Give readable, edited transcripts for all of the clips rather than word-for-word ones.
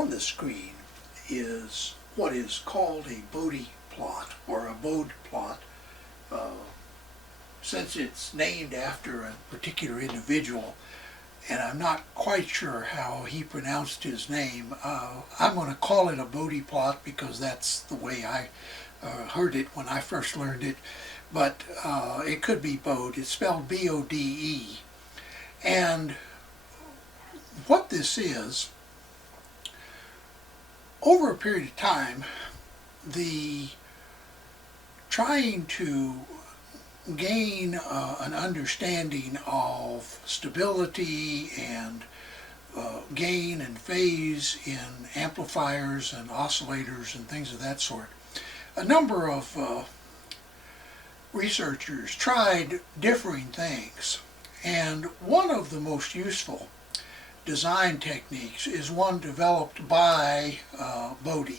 on the screen is what is called a Bode plot, or a Bode plot, since it's named after a particular individual, and I'm not quite sure how he pronounced his name. I'm going to call it a Bode plot because that's the way I heard it when I first learned it, but it could be Bode. It's spelled B-O-D-E. And what this is, over a period of time, the trying to gain an understanding of stability and gain and phase in amplifiers and oscillators and things of that sort. A number of researchers tried differing things, and one of the most useful design techniques is one developed by Bode.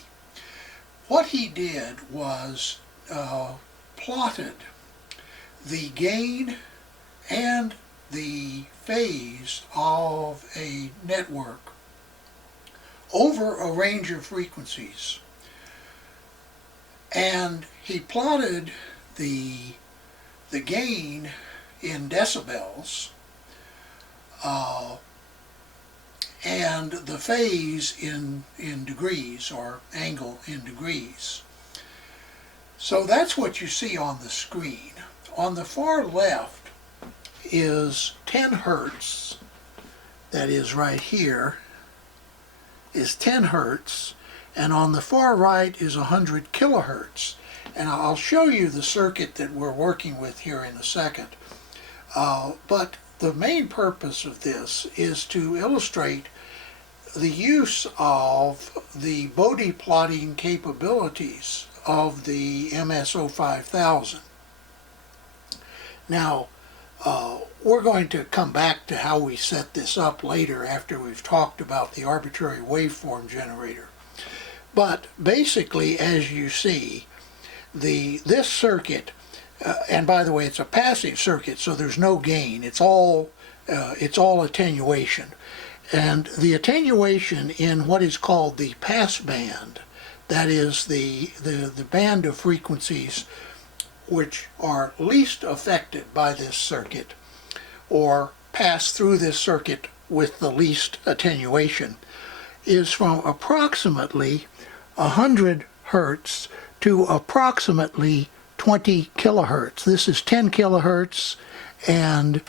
What he did was plotted the gain and the phase of a network over a range of frequencies, and he plotted the gain in decibels and the phase in degrees, or angle in degrees. So that's what you see on the screen. On the far left is 10 hertz, that is right here, is 10 hertz, and on the far right is 100 kilohertz. And I'll show you the circuit that we're working with here in a second. But the main purpose of this is to illustrate the use of the Bode plotting capabilities of the MSO5000. Now, we're going to come back to how we set this up later after we've talked about the arbitrary waveform generator. But basically, as you see, this circuit, and by the way, it's a passive circuit, so there's no gain. It's all attenuation. And the attenuation in what is called the pass band, that is the band of frequencies which are least affected by this circuit, or pass through this circuit with the least attenuation, is from approximately 100 hertz to approximately 20 kilohertz. This is 10 kilohertz, and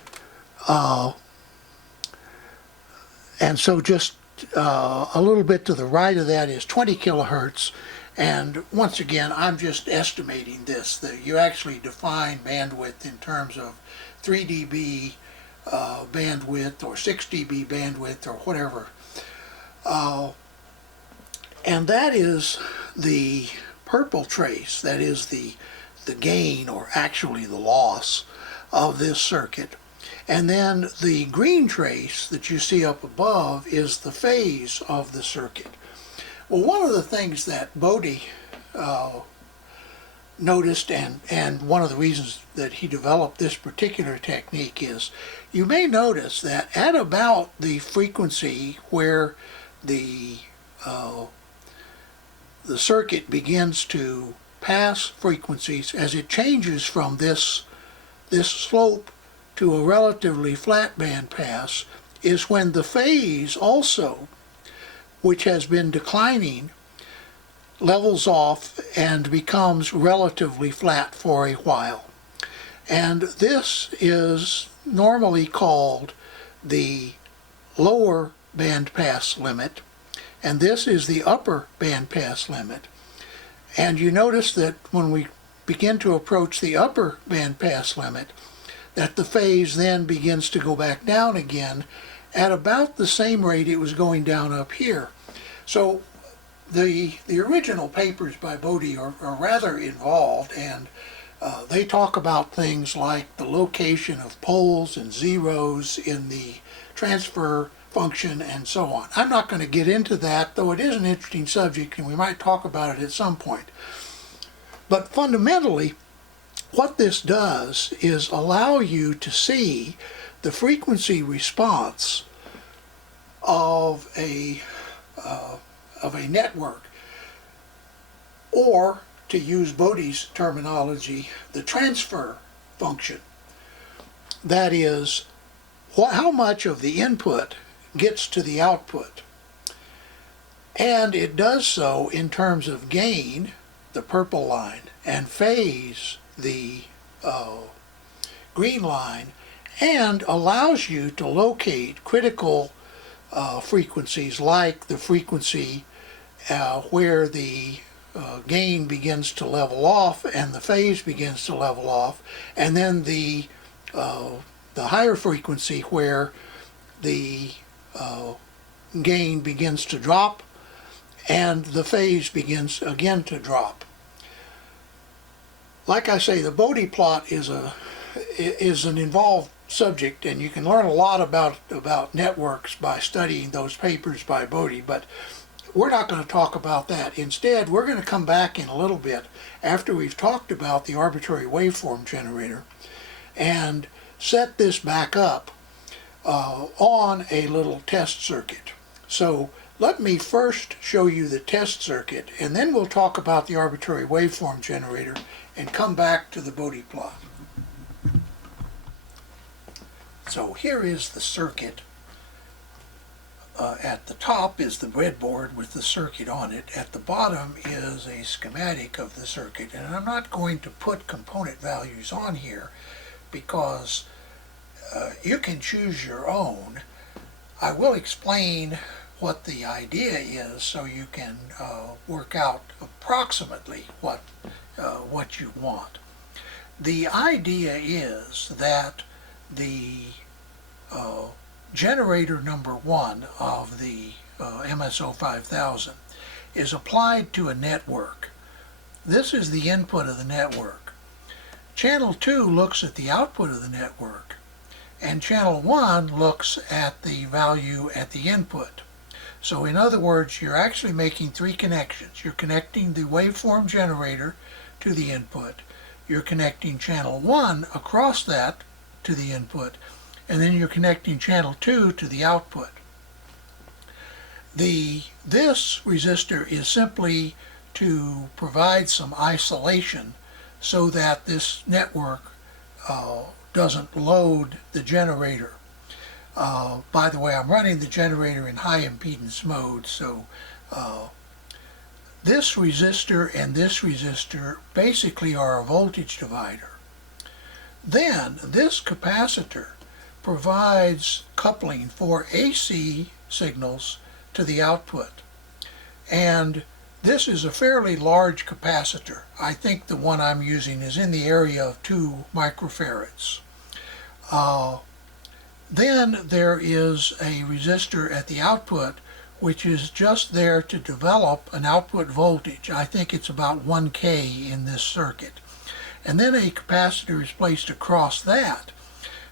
so just a little bit to the right of that is 20 kilohertz. And once again, I'm just estimating this, that you actually define bandwidth in terms of 3 dB bandwidth or 6 dB bandwidth or whatever. And that is the purple trace, that is the gain, or actually the loss, of this circuit. And then the green trace that you see up above is the phase of the circuit. Well, one of the things that Bode noticed, and one of the reasons that he developed this particular technique, is you may notice that at about the frequency where the circuit begins to pass frequencies, as it changes from this slope to a relatively flat band pass, is when the phase also, which has been declining, levels off and becomes relatively flat for a while. And this is normally called the lower band pass limit, and this is the upper band pass limit. And you notice that when we begin to approach the upper band pass limit, that the phase then begins to go back down again at about the same rate it was going down up here. So the original papers by Bode are rather involved, and they talk about things like the location of poles and zeros in the transfer function and so on. I'm not going to get into that, though it is an interesting subject and we might talk about it at some point. But fundamentally, what this does is allow you to see the frequency response of a of a network, or to use Bode's terminology, the transfer function. That is, how much of the input gets to the output. And it does so in terms of gain, the purple line, and phase, the green line, and allows you to locate critical frequencies, like the frequency where the gain begins to level off and the phase begins to level off, and then the higher frequency where the gain begins to drop and the phase begins again to drop. Like I say, the Bode plot is an involved subject, and you can learn a lot about networks by studying those papers by Bode, but we're not going to talk about that. Instead, we're going to come back in a little bit after we've talked about the arbitrary waveform generator and set this back up on a little test circuit. So let me first show you the test circuit, and then we'll talk about the arbitrary waveform generator and come back to the Bode plot. So here is the circuit. At the top is the breadboard with the circuit on it. At the bottom is a schematic of the circuit, and I'm not going to put component values on here because you can choose your own. I will explain what the idea is so you can work out approximately what you want. The idea is that the generator number 1 of the MSO5000 is applied to a network. This is the input of the network. Channel 2 looks at the output of the network, and channel 1 looks at the value at the input. So in other words, you're actually making 3 connections. You're connecting the waveform generator to the input, you're connecting channel 1 across that to the input, and then you're connecting channel 2 to the output. This resistor is simply to provide some isolation so that this network doesn't load the generator. By the way, I'm running the generator in high impedance mode, so this resistor and this resistor basically are a voltage divider. Then this capacitor provides coupling for AC signals to the output. And this is a fairly large capacitor. I think the one I'm using is in the area of 2 microfarads. Then there is a resistor at the output which is just there to develop an output voltage. I think it's about 1K in this circuit. And then a capacitor is placed across that.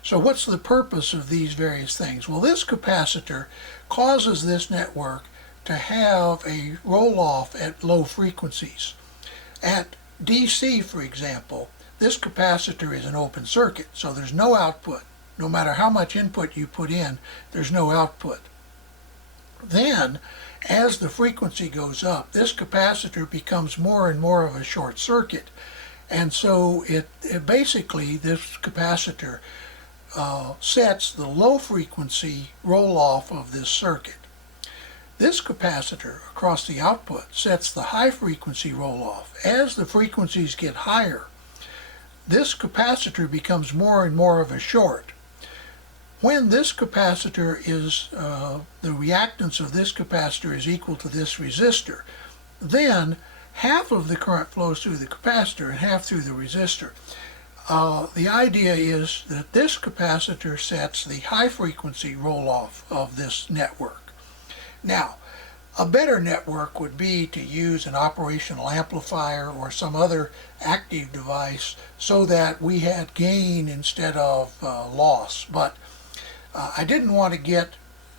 So what's the purpose of these various things? Well, this capacitor causes this network to have a roll-off at low frequencies. At DC, for example, this capacitor is an open circuit, so there's no output. No matter how much input you put in, there's no output. Then, as the frequency goes up, this capacitor becomes more and more of a short circuit. And so it basically, this capacitor sets the low frequency roll-off of this circuit. This capacitor across the output sets the high frequency roll-off. As the frequencies get higher, this capacitor becomes more and more of a short. When this capacitor is, the reactance of this capacitor is equal to this resistor, then half of the current flows through the capacitor and half through the resistor. The idea is that this capacitor sets the high frequency roll-off of this network. Now, a better network would be to use an operational amplifier or some other active device so that we had gain instead of loss. But I didn't want to get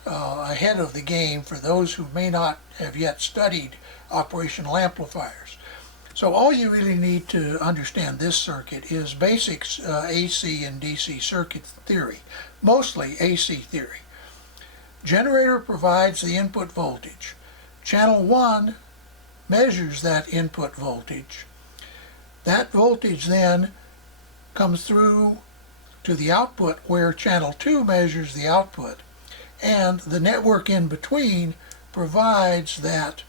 ahead of the game for those who may not have yet studied operational amplifiers. So all you really need to understand this circuit is basic AC and DC circuit theory, mostly AC theory. Generator provides the input voltage. channel 1 measures that input voltage. That voltage then comes through to the output where channel 2 measures the output. And the network in between provides that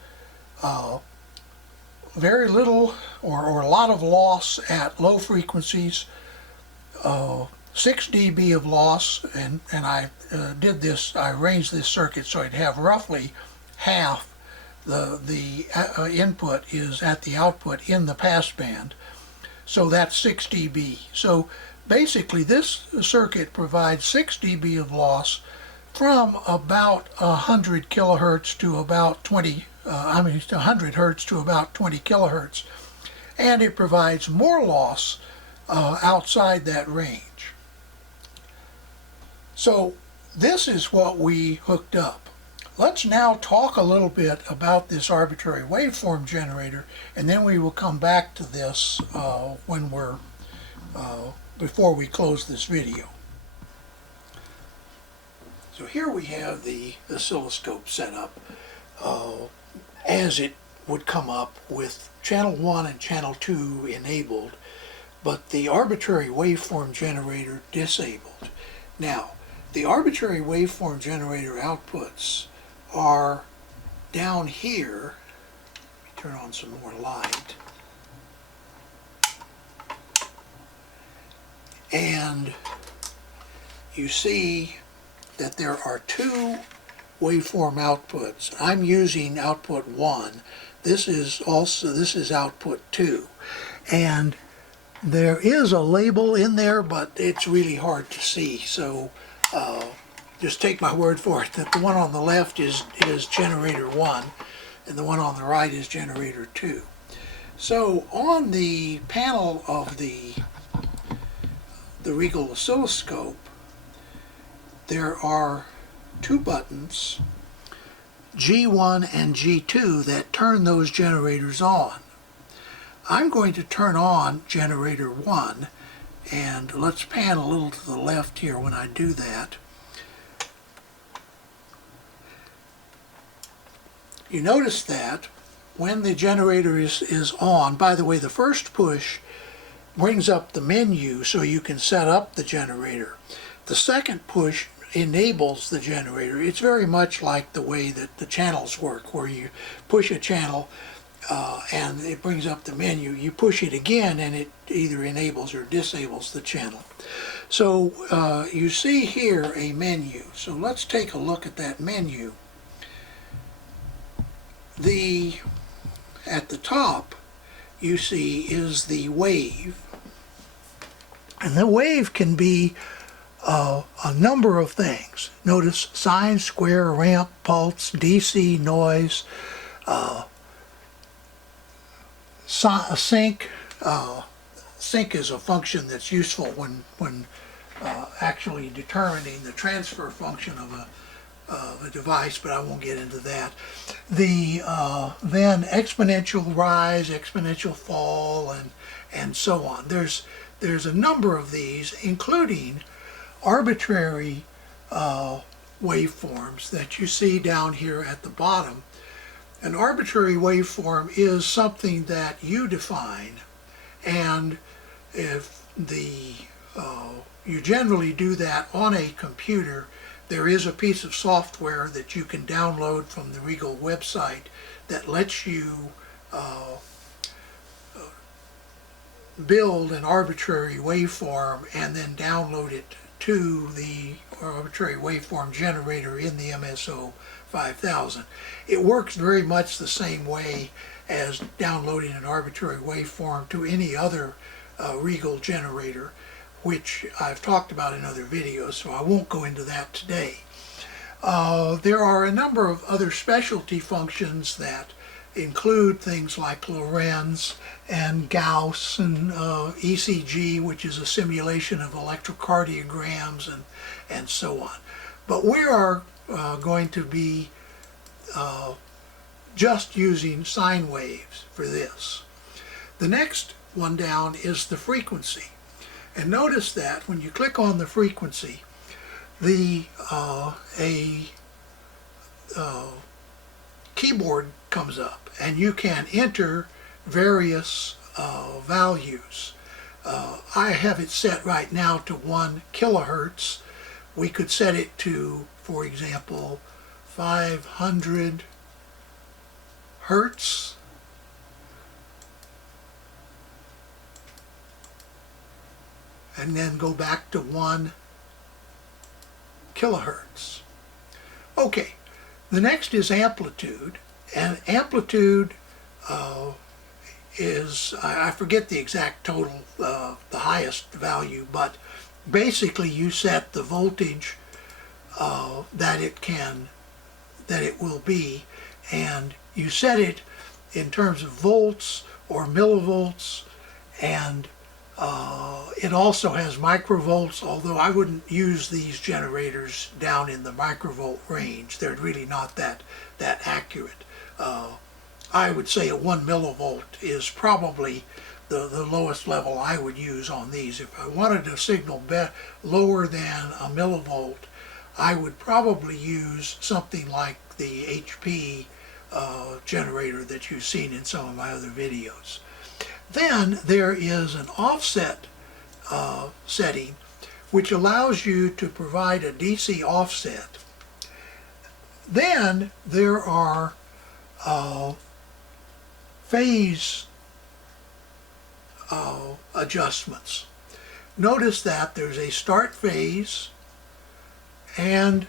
very little or a lot of loss at low frequencies, 6 dB of loss, and I did this, I arranged this circuit so I'd have roughly half the input is at the output in the passband, so that's 6 dB. So basically this circuit provides 6 dB of loss from about 100 kilohertz to about 100 hertz to about 20 kilohertz, and it provides more loss outside that range. So this is what we hooked up. Let's now talk a little bit about this arbitrary waveform generator, and then we will come back to this when we're before we close this video. So here we have the oscilloscope set up as it would come up with channel 1 and channel 2 enabled, but the arbitrary waveform generator disabled. Now, the arbitrary waveform generator outputs are down here. Let me turn on some more light. And you see that there are two waveform outputs. I'm using output 1. This is output 2. And there is a label in there, but it's really hard to see. So just take my word for it that the one on the left is generator 1 and the one on the right is generator 2. So on the panel of the Rigol oscilloscope, there are two buttons, G1 and G2, that turn those generators on. I'm going to turn on generator 1, and let's pan a little to the left here when I do that. You notice that when the generator is on, by the way, the first push brings up the menu so you can set up the generator. The second push enables the generator. It's very much like the way that the channels work, where you push a channel and it brings up the menu. You push it again and it either enables or disables the channel. So you see here a menu. So let's take a look at that menu. At the top you see is the wave. And the wave can be a number of things. Notice sine, square, ramp, pulse, DC, noise, sync. Sync is a function that's useful when actually determining the transfer function of a device, but I won't get into that. Then exponential rise, exponential fall, and so on. There's a number of these, including arbitrary waveforms that you see down here at the bottom. An arbitrary waveform is something that you define, and if you generally do that on a computer, there is a piece of software that you can download from the Rigol website that lets you build an arbitrary waveform and then download it to the arbitrary waveform generator in the MSO5000. It works very much the same way as downloading an arbitrary waveform to any other Rigol generator, which I've talked about in other videos, so I won't go into that today. There are a number of other specialty functions that include things like Lorenz and Gauss and ECG, which is a simulation of electrocardiograms, and so on. But we are going to be just using sine waves for this. The next one down is the frequency. And notice that when you click on the frequency, keyboard comes up and you can enter various values. I have it set right now to 1 kilohertz. We could set it to, for example, 500 hertz. And then go back to 1 kilohertz. Okay, the next is amplitude, and amplitude is, I forget the exact total, the highest value, but basically you set the voltage that it will be, and you set it in terms of volts or millivolts, and it also has microvolts, although I wouldn't use these generators down in the microvolt range. They're really not that accurate. I would say a 1 millivolt is probably the lowest level I would use on these. If I wanted a signal lower than a millivolt, I would probably use something like the HP generator that you've seen in some of my other videos. Then there is an offset setting which allows you to provide a DC offset. Then there are phase adjustments. Notice that there's a start phase and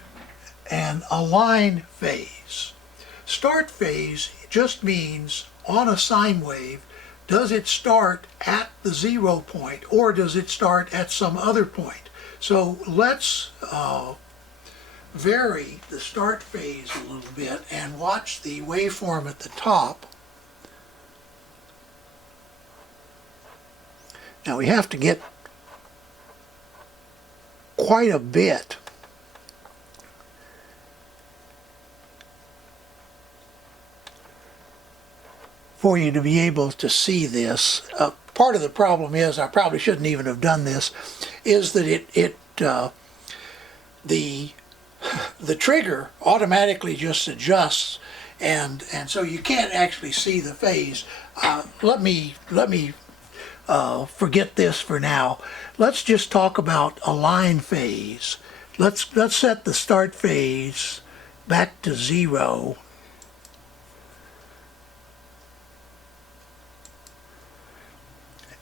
an align phase. Start phase just means on a sine wave, does it start at the 0 point or does it start at some other point? So let's vary the start phase a little bit and watch the waveform at the top. Now we have to get quite a bit for you to be able to see this. Part of the problem is, I probably shouldn't even have done this, is that the trigger automatically just adjusts, and so you can't actually see the phase. Let me forget this for now. Let's just talk about align phase. Let's set the start phase back to 0.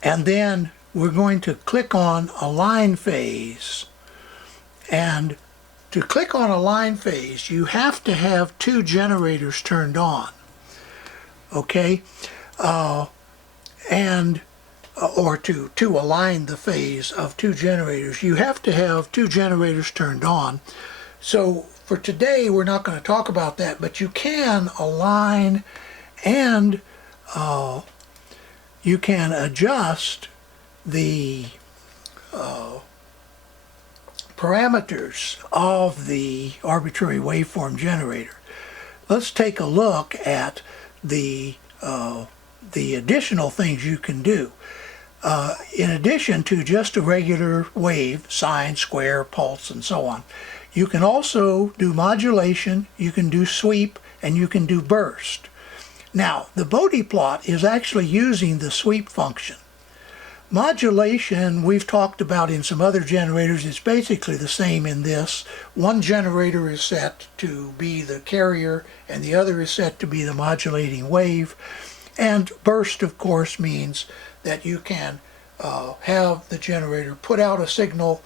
And then we're going to click on align phase. And to click on align phase, you have to have 2 generators turned on. Okay? Or to align the phase of 2 generators, you have to have 2 generators turned on. So for today, we're not going to talk about that, but you can align and you can adjust the parameters of the arbitrary waveform generator. Let's take a look at the additional things you can do. In addition to just a regular wave, sine, square, pulse, and so on, you can also do modulation, you can do sweep, and you can do burst. Now, the Bode plot is actually using the sweep function. Modulation, we've talked about in some other generators. It's basically the same in this. One generator is set to be the carrier, and the other is set to be the modulating wave. And burst, of course, means that you can have the generator put out a signal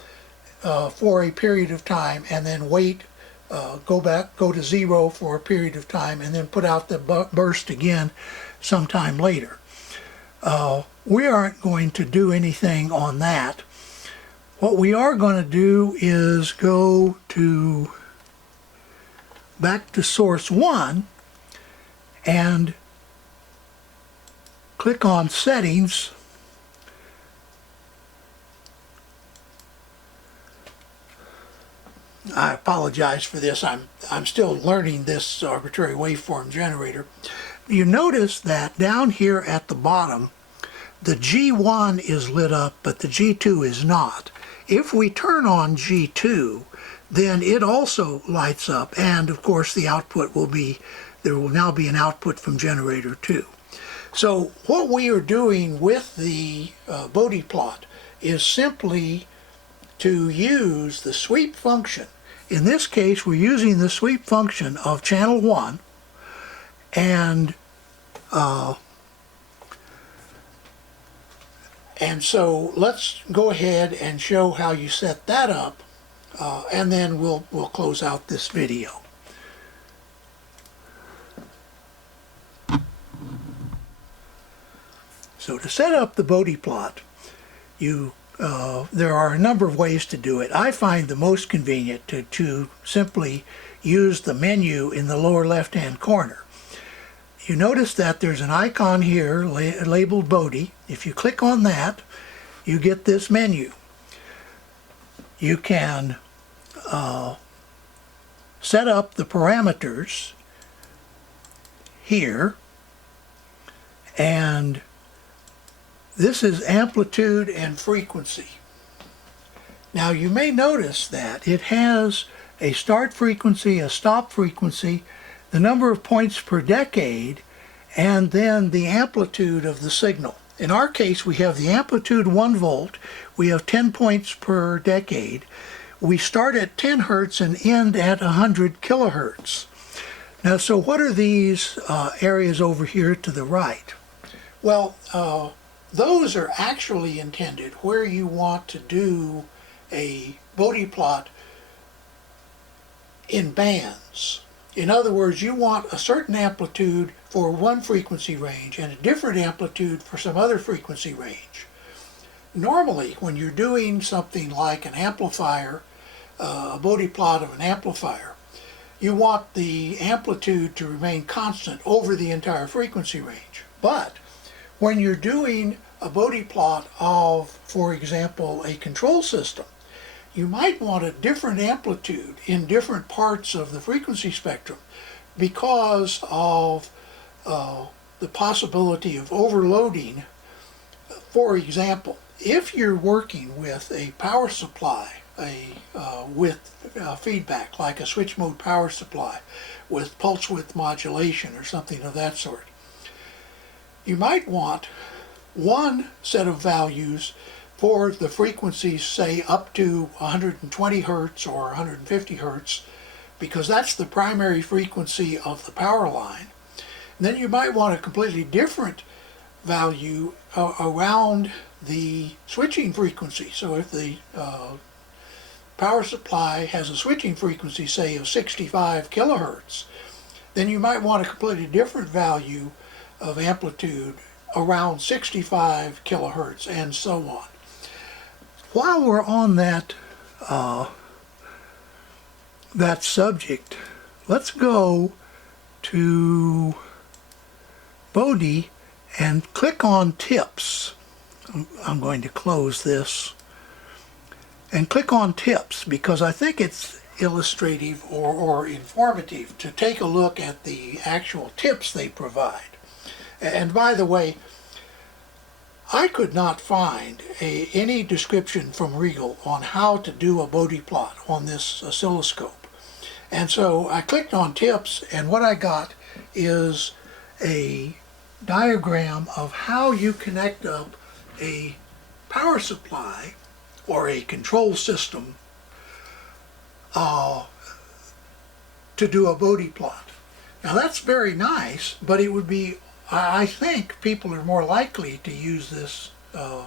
for a period of time and then wait, go to 0 for a period of time, and then put out the burst again sometime later. We aren't going to do anything on that. What we are going to do is go back to source 1 and click on settings. I apologize for this. I'm still learning this arbitrary waveform generator. You notice that down here at the bottom, the G1 is lit up, but the G2 is not. If we turn on G2, then it also lights up, and of course the output will be there will now be an output from generator 2. So what we are doing with the Bode plot is simply to use the sweep function. In this case, we're using the sweep function of channel 1, and so let's go ahead and show how you set that up, and then we'll close out this video. So to set up the Bode plot, there are a number of ways to do it. I find the most convenient to simply use the menu in the lower left-hand corner. You notice that there's an icon here labeled Bode. If you click on that, you get this menu. You can set up the parameters here, and this is amplitude and frequency. Now you may notice that it has a start frequency, a stop frequency, the number of points per decade, and then the amplitude of the signal. In our case, we have the amplitude 1 volt, we have 10 points per decade. We start at 10 hertz and end at 100 kilohertz. Now, so what are these areas over here to the right? Well, those are actually intended where you want to do a Bode plot in bands. In other words, you want a certain amplitude for one frequency range and a different amplitude for some other frequency range. Normally, when you're doing something like an amplifier, a Bode plot of an amplifier, you want the amplitude to remain constant over the entire frequency range. But when you're doing a Bode plot of, for example, a control system, you might want a different amplitude in different parts of the frequency spectrum because of the possibility of overloading. For example, if you're working with a power supply, with feedback, like a switch mode power supply with pulse width modulation or something of that sort, you might want one set of values for the frequencies, say up to 120 hertz or 150 hertz, because that's the primary frequency of the power line. And then you might want a completely different value around the switching frequency. So if the power supply has a switching frequency, say of 65 kilohertz, then you might want a completely different value of amplitude around 65 kilohertz, and so on. While we're on that subject, let's go to Bode and click on Tips. I'm going to close this and click on Tips because I think it's illustrative or informative to take a look at the actual tips they provide. And by the way, I could not find any description from Rigol on how to do a Bode plot on this oscilloscope. And so I clicked on Tips, and what I got is a diagram of how you connect up a power supply or a control system to do a Bode plot. Now that's very nice, but it would be, I think people are more likely to use this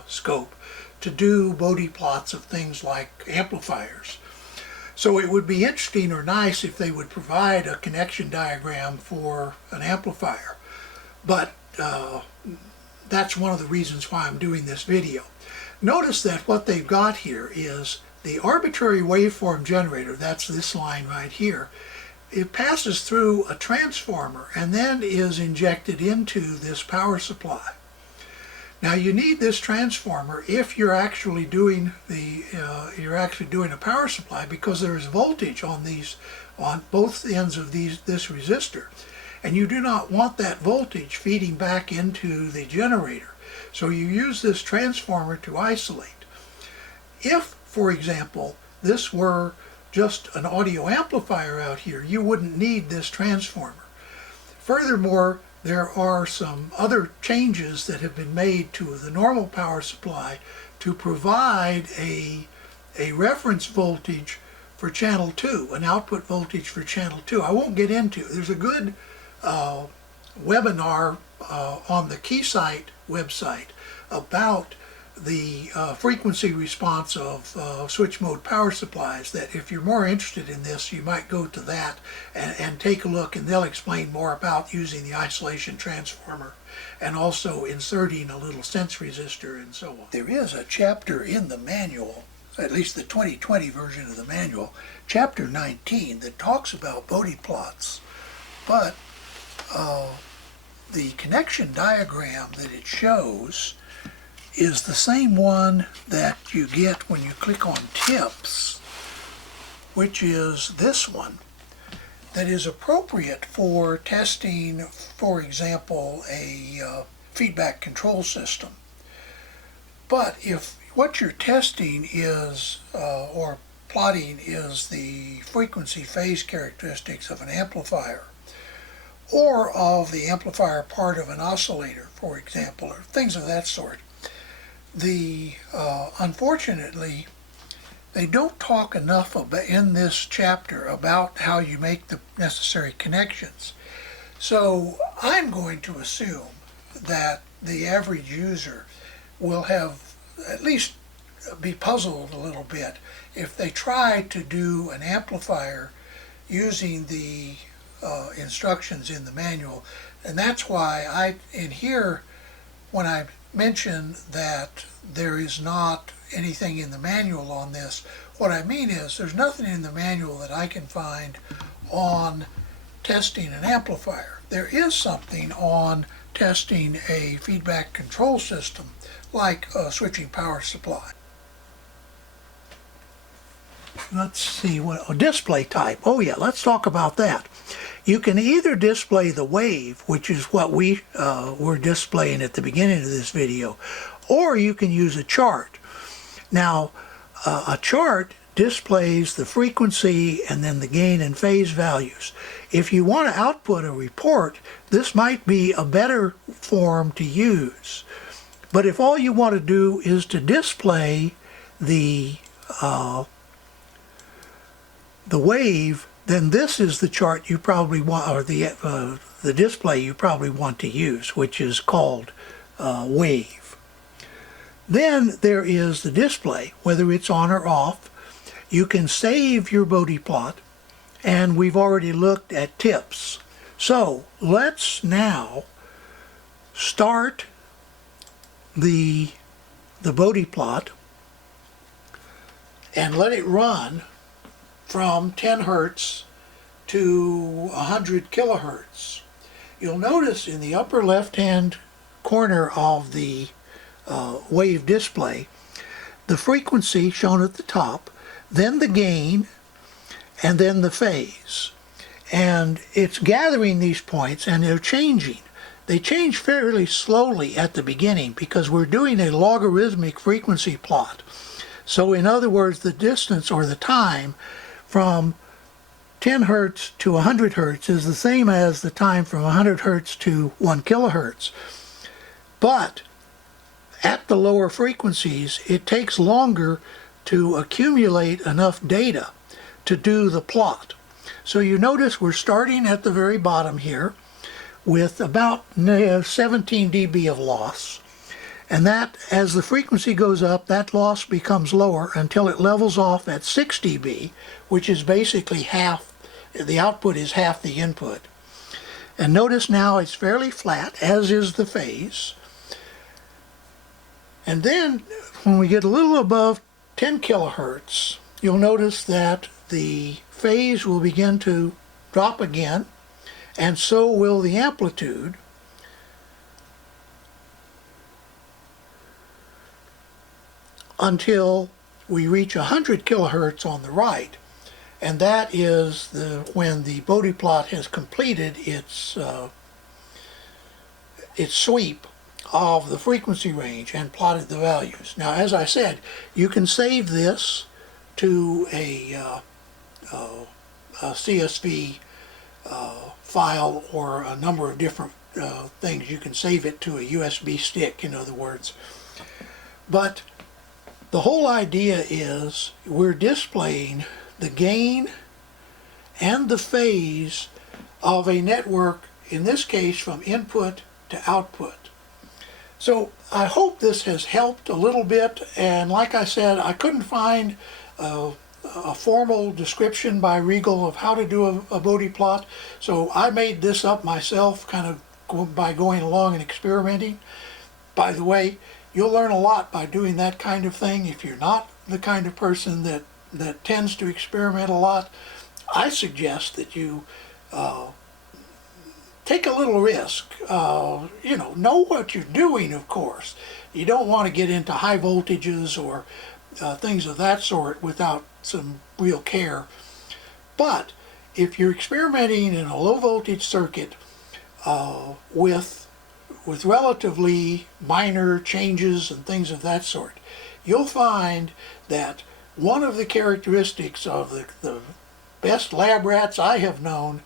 scope to do Bode plots of things like amplifiers. So it would be interesting or nice if they would provide a connection diagram for an amplifier. But that's one of the reasons why I'm doing this video. Notice that what they've got here is the arbitrary waveform generator, that's this line right here. It passes through a transformer and then is injected into this power supply. Now you need this transformer if you're actually doing a power supply, because there is voltage on both ends of this resistor, and you do not want that voltage feeding back into the generator. So you use this transformer to isolate. If, for example, this were just an audio amplifier out here, you wouldn't need this transformer. Furthermore, there are some other changes that have been made to the normal power supply to provide a reference voltage for channel 2, an output voltage for channel 2. I won't get into it. There's a good webinar on the Keysight website about the frequency response of switch mode power supplies, that if you're more interested in this, you might go to that and take a look, and they'll explain more about using the isolation transformer and also inserting a little sense resistor and so on. There is a chapter in the manual, at least the 2020 version of the manual, chapter 19, that talks about Bode plots, but the connection diagram that it shows is the same one that you get when you click on tips, which is this one, that is appropriate for testing, for example, a feedback control system. But if what you're testing is, or plotting, is the frequency phase characteristics of an amplifier, or of the amplifier part of an oscillator, for example, or things of that sort, unfortunately, they don't talk enough about, in this chapter, about how you make the necessary connections. So I'm going to assume that the average user will have at least be puzzled a little bit if they try to do an amplifier using the instructions in the manual. And that's why in here, when I mention that there is not anything in the manual on this, what I mean is there's nothing in the manual that I can find on testing an amplifier. There is something on testing a feedback control system like a switching power supply. Let's see, what display type. Oh yeah, let's talk about that. You can either display the wave, which is what we were displaying at the beginning of this video, or you can use a chart. Now, a chart displays the frequency and then the gain and phase values. If you want to output a report, this might be a better form to use. But if all you want to do is to display the wave, then this is the chart you probably want, or the display you probably want to use, which is called wave. Then there is the display, whether it's on or off. You can save your Bode plot, and we've already looked at tips. So let's now start the Bode plot and let it run from 10 Hertz to 100 kilohertz. You'll notice in the upper left-hand corner of the wave display, the frequency shown at the top, then the gain, and then the phase. And it's gathering these points, and they're changing. They change fairly slowly at the beginning because we're doing a logarithmic frequency plot. So in other words, the distance, or the time, from 10 Hertz to 100 Hertz is the same as the time from 100 Hertz to 1 kilohertz. But at the lower frequencies, it takes longer to accumulate enough data to do the plot. So you notice we're starting at the very bottom here with about 17 dB of loss. And that, as the frequency goes up, that loss becomes lower until it levels off at 6 dB, which is basically half, the output is half the input. And notice now it's fairly flat, as is the phase. And then when we get a little above 10 kilohertz, you'll notice that the phase will begin to drop again, and so will the amplitude. Until we reach 100 kilohertz on the right, and that is when the Bode plot has completed its sweep of the frequency range and plotted the values. Now, as I said, you can save this to a CSV file, or a number of different things. You can save it to a USB stick, in other words. But the whole idea is we're displaying the gain and the phase of a network, in this case from input to output. So I hope this has helped a little bit, and like I said, I couldn't find a formal description by Rigol of how to do a Bode plot, so I made this up myself, kind of by going along and experimenting. By the way, you'll learn a lot by doing that kind of thing. If you're not the kind of person that tends to experiment a lot, I suggest that you take a little risk. Know what you're doing, of course. You don't want to get into high voltages or things of that sort without some real care. But if you're experimenting in a low voltage circuit with relatively minor changes and things of that sort, you'll find that one of the characteristics of the best lab rats I have known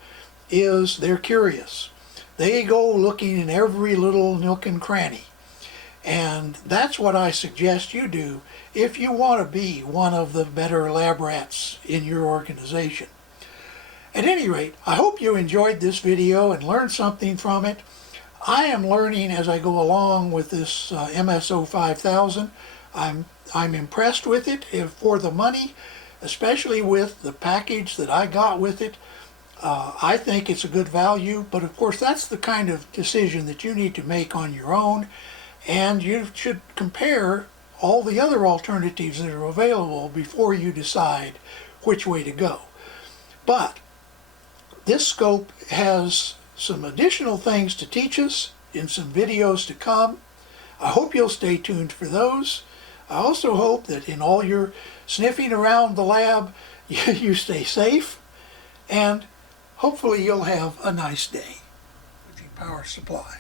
is they're curious. They go looking in every little nook and cranny. And that's what I suggest you do if you want to be one of the better lab rats in your organization. At any rate, I hope you enjoyed this video and learned something from it. I am learning as I go along with this MSO5000. I'm impressed with it for the money, especially with the package that I got with it. I think it's a good value, but of course that's the kind of decision that you need to make on your own, and you should compare all the other alternatives that are available before you decide which way to go. But this scope has some additional things to teach us in some videos to come. I hope you'll stay tuned for those. I also hope that in all your sniffing around the lab, you stay safe, and hopefully you'll have a nice day with your power supply.